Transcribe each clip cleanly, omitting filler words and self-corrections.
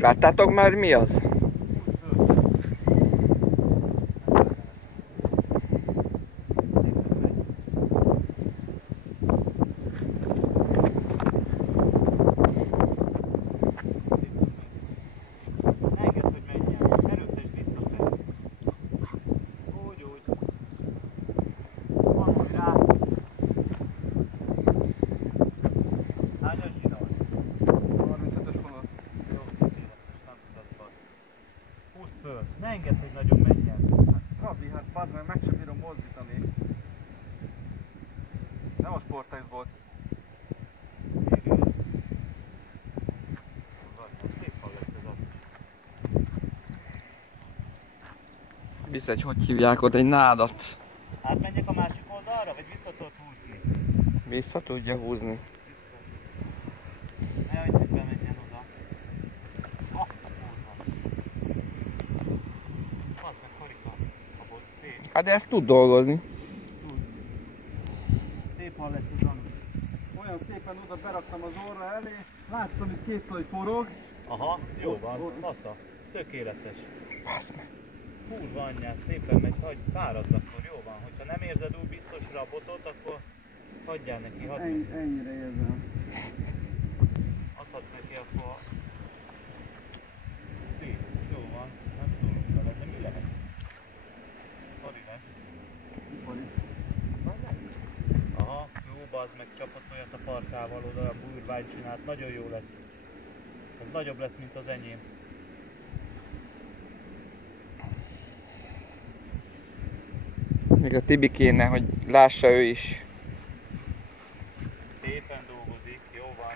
Láttátok már mi az? Ne engedd, hogy nagyon menjen. Rabi, hát bazd meg sem bírom mozdítani. Nem a sportexból. Szép hal lesz ez a... Visz egy, hogy hívják ott, egy nádat. Átmenjek a másik oldalra, vagy vissza tudod húzni? Vissza tudja húzni. Ne hagyd, hogy bemenjen oda. Azt a kurva. Bazd meg, Korika. Abod, szép. Hát de ezt tud dolgozni. Szép hal lesz ez a... Olyan szépen oda beraktam az orra elé. Láttam, hogy két szaj forog. Aha, jó van, fasza. Tökéletes. Basz meg. Kurva anyját, szépen megy, hagyj, fáradt akkor, jó van. Hogyha nem érzed úgy biztosra a botot, akkor hagyjál neki, Ennyire érzem. adhatsz neki akkor... Szép, jó van, nem szólunk vele, de mi lehet? Fali lesz. Aha, jó, bazd meg, csapott olyat a farkával oda, a burványt csinált, nagyon jó lesz. Ez nagyobb lesz, mint az enyém. Még a Tibi kéne, hogy lássa ő is. Szépen dolgozik, jó van.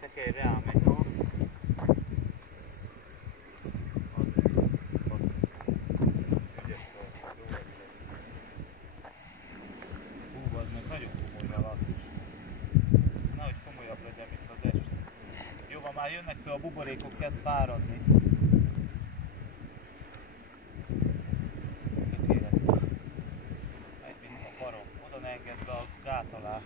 Tekerj rá, megy. Hú, az meg nagyon komoly alatt is. Nehogy komolyabb legyen, mint az est. Jó van, már jönnek fel a buborékok, kezd fáradni. Tökéletes. Megy, mint a barom. Oda ne engedd be a gát alá.